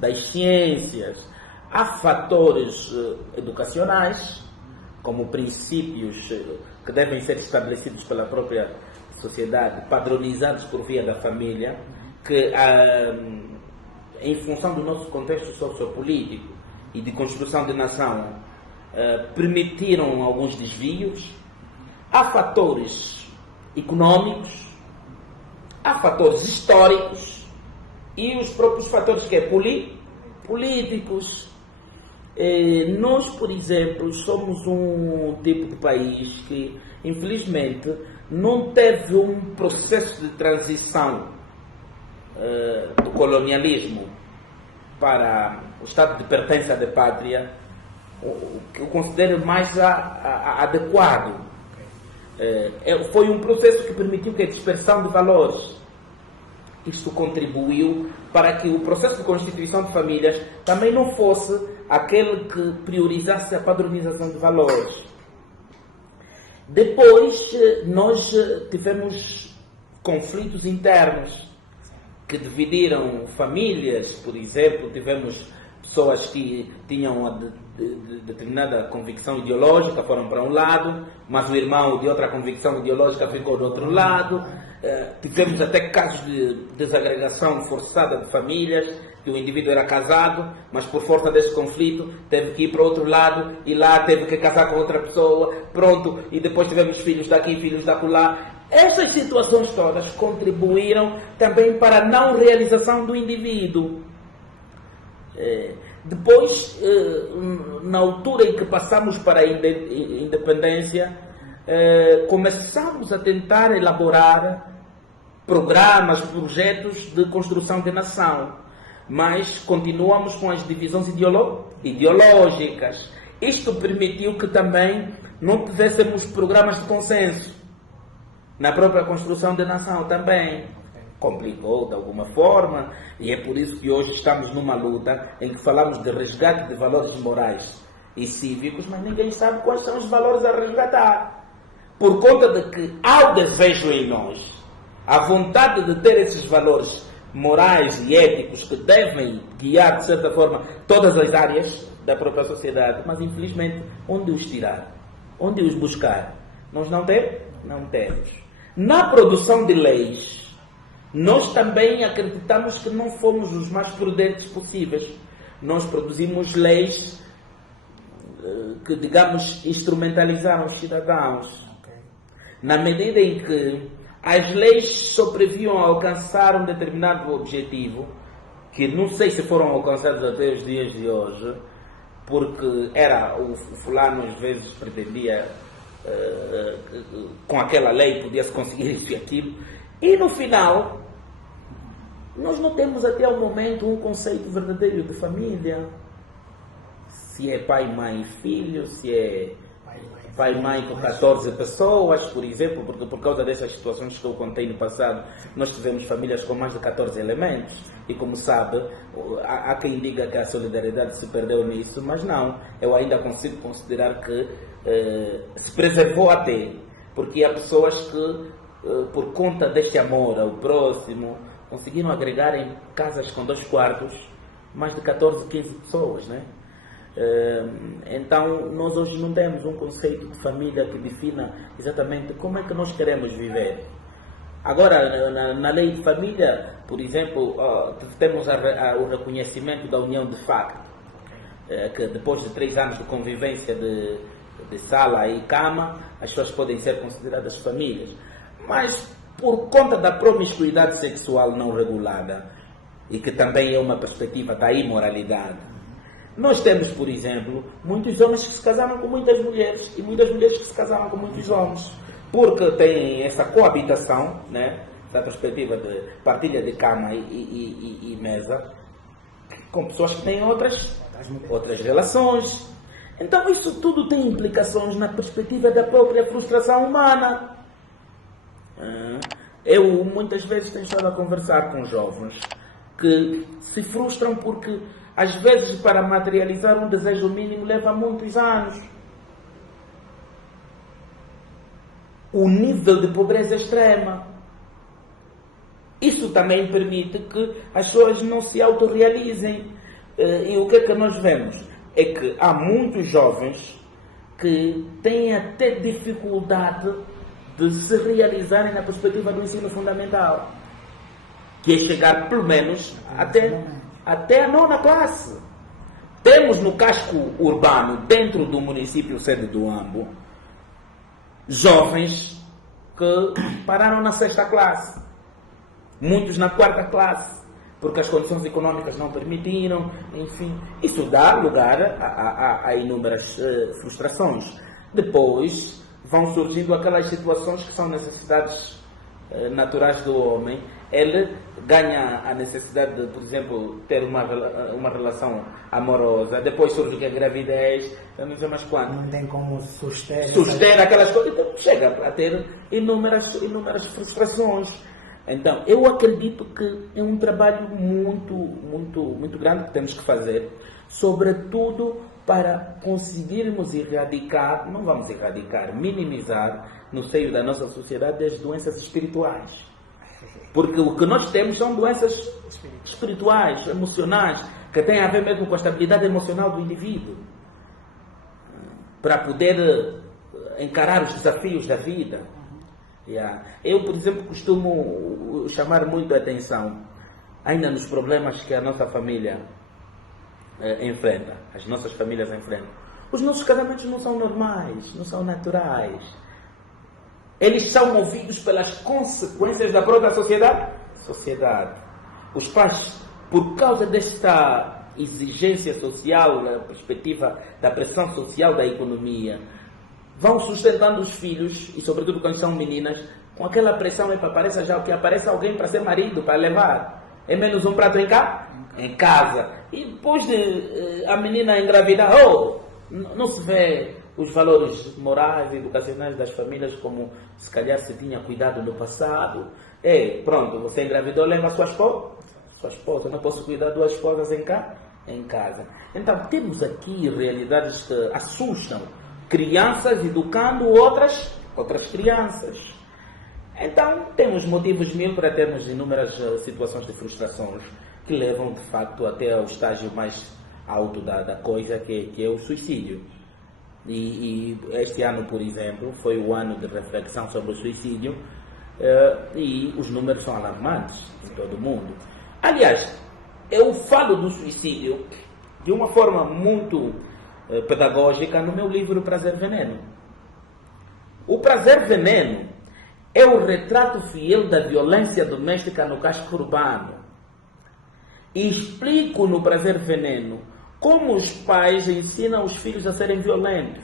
das ciências. Há fatores educacionais, como princípios que devem ser estabelecidos pela própria sociedade, padronizados por via da família, que em função do nosso contexto sociopolítico e de construção de nação, permitiram alguns desvios. Há fatores econômicos, há fatores históricos e os próprios fatores que é políticos. Nós, por exemplo, somos um tipo de país que, infelizmente, não teve um processo de transição do colonialismo para o estado de pertença da pátria, que eu considero mais adequado. Foi um processo que permitiu que a dispersão de valores. Isto contribuiu para que o processo de constituição de famílias também não fosse aquele que priorizasse a padronização de valores. Depois, nós tivemos conflitos internos que dividiram famílias. Por exemplo, tivemos pessoas que tinham uma determinada convicção ideológica, foram para um lado, mas o irmão de outra convicção ideológica ficou do outro lado. Tivemos até casos de desagregação forçada de famílias, que o indivíduo era casado, mas por força desse conflito teve que ir para o outro lado e lá teve que casar com outra pessoa, pronto, e depois tivemos filhos daqui, filhos da acolá. Essas situações todas contribuíram também para a não realização do indivíduo. Depois, na altura em que passamos para a independência, começamos a tentar elaborar programas, projetos de construção de nação, mas continuamos com as divisões ideológicas. Isto permitiu que também não tivéssemos programas de consenso na própria construção da nação também. Complicou de alguma forma, e é por isso que hoje estamos numa luta em que falamos de resgate de valores morais e cívicos, mas ninguém sabe quais são os valores a resgatar. Por conta de que há o desejo em nós, a vontade de ter esses valores morais e éticos que devem guiar, de certa forma, todas as áreas da própria sociedade, mas infelizmente, onde os tirar? Onde os buscar? Nós não temos. Na produção de leis, nós também acreditamos que não fomos os mais prudentes possíveis. Nós produzimos leis que, digamos, instrumentalizaram os cidadãos. Na medida em que as leis só previam alcançar um determinado objetivo, que não sei se foram alcançados até os dias de hoje, porque o fulano às vezes pretendia, com aquela lei podia-se conseguir isso e aquilo, e no final, nós não temos até o momento um conceito verdadeiro de família. Se é pai, mãe e filho, se é pai e mãe com 14 pessoas, por exemplo, porque por causa dessas situações que eu contei no passado, nós tivemos famílias com mais de 14 elementos. E como sabe, há quem diga que a solidariedade se perdeu nisso, mas não. Eu ainda consigo considerar que se preservou até, porque há pessoas que, por conta deste amor ao próximo, conseguiram agregar em casas com 2 quartos mais de 14, 15 pessoas, né? Então, nós hoje não temos um conceito de família que defina exatamente como é que nós queremos viver. Agora, na lei de família, por exemplo, temos o reconhecimento da união de facto, que depois de 3 anos de convivência de sala e cama, as pessoas podem ser consideradas famílias. Mas, por conta da promiscuidade sexual não regulada, e que também é uma perspectiva da imoralidade, nós temos, por exemplo, muitos homens que se casaram com muitas mulheres e muitas mulheres que se casaram com muitos homens, porque tem essa coabitação, né, da perspectiva de partilha de cama e mesa, com pessoas que têm outras relações. Então isso tudo tem implicações na perspectiva da própria frustração humana. Eu muitas vezes tenho estado a conversar com jovens que se frustram porque às vezes para materializar um desejo mínimo leva muitos anos. O nível de pobreza extrema. Isso também permite que as pessoas não se autorrealizem. E o que é que nós vemos? É que há muitos jovens que têm até dificuldade de se realizarem na perspectiva do ensino fundamental, que é chegar pelo menos até a 9ª classe. Temos no casco urbano, dentro do município sede do Ambo, jovens que pararam na 6ª classe, muitos na 4ª classe, porque as condições econômicas não permitiram, enfim. Isso dá lugar a inúmeras frustrações. Depois vão surgindo aquelas situações que são necessidades naturais do homem. Ele ganha a necessidade de, por exemplo, ter uma relação amorosa, depois surge a gravidez, não sei mais quando. Não tem como suster aquelas coisas, então chega a ter inúmeras frustrações. Então, eu acredito que é um trabalho muito grande que temos que fazer, sobretudo para conseguirmos erradicar, não vamos erradicar, minimizar no seio da nossa sociedade as doenças espirituais. Porque o que nós temos são doenças espirituais, emocionais, que têm a ver mesmo com a estabilidade emocional do indivíduo, para poder encarar os desafios da vida. Eu, por exemplo, costumo chamar muito a atenção ainda nos problemas que a nossa família enfrenta, as nossas famílias enfrentam. Os nossos casamentos não são normais, não são naturais. Eles são movidos pelas consequências da própria sociedade. Os pais, por causa desta exigência social, da perspectiva da pressão social da economia, vão sustentando os filhos, e sobretudo quando são meninas, com aquela pressão para apareça já o que apareça alguém para ser marido, para levar. É menos um prato em casa. E depois de a menina engravidar, não se vê os valores morais e educacionais das famílias como se calhar se tinha cuidado no passado. Pronto, você engravidou, leva a sua esposa. Não posso cuidar de 2 esposas em casa. Então temos aqui realidades que assustam. Crianças educando outras crianças. Então, temos motivos mil para termos inúmeras situações de frustrações que levam, de facto, até ao estágio mais alto da coisa, que é o suicídio. E este ano, por exemplo, foi o ano de reflexão sobre o suicídio e os números são alarmantes em todo o mundo. Aliás, eu falo do suicídio de uma forma muito pedagógica no meu livro Prazer Veneno. O Prazer Veneno é o retrato fiel da violência doméstica no casco urbano. E explico no Prazer Veneno como os pais ensinam os filhos a serem violentos.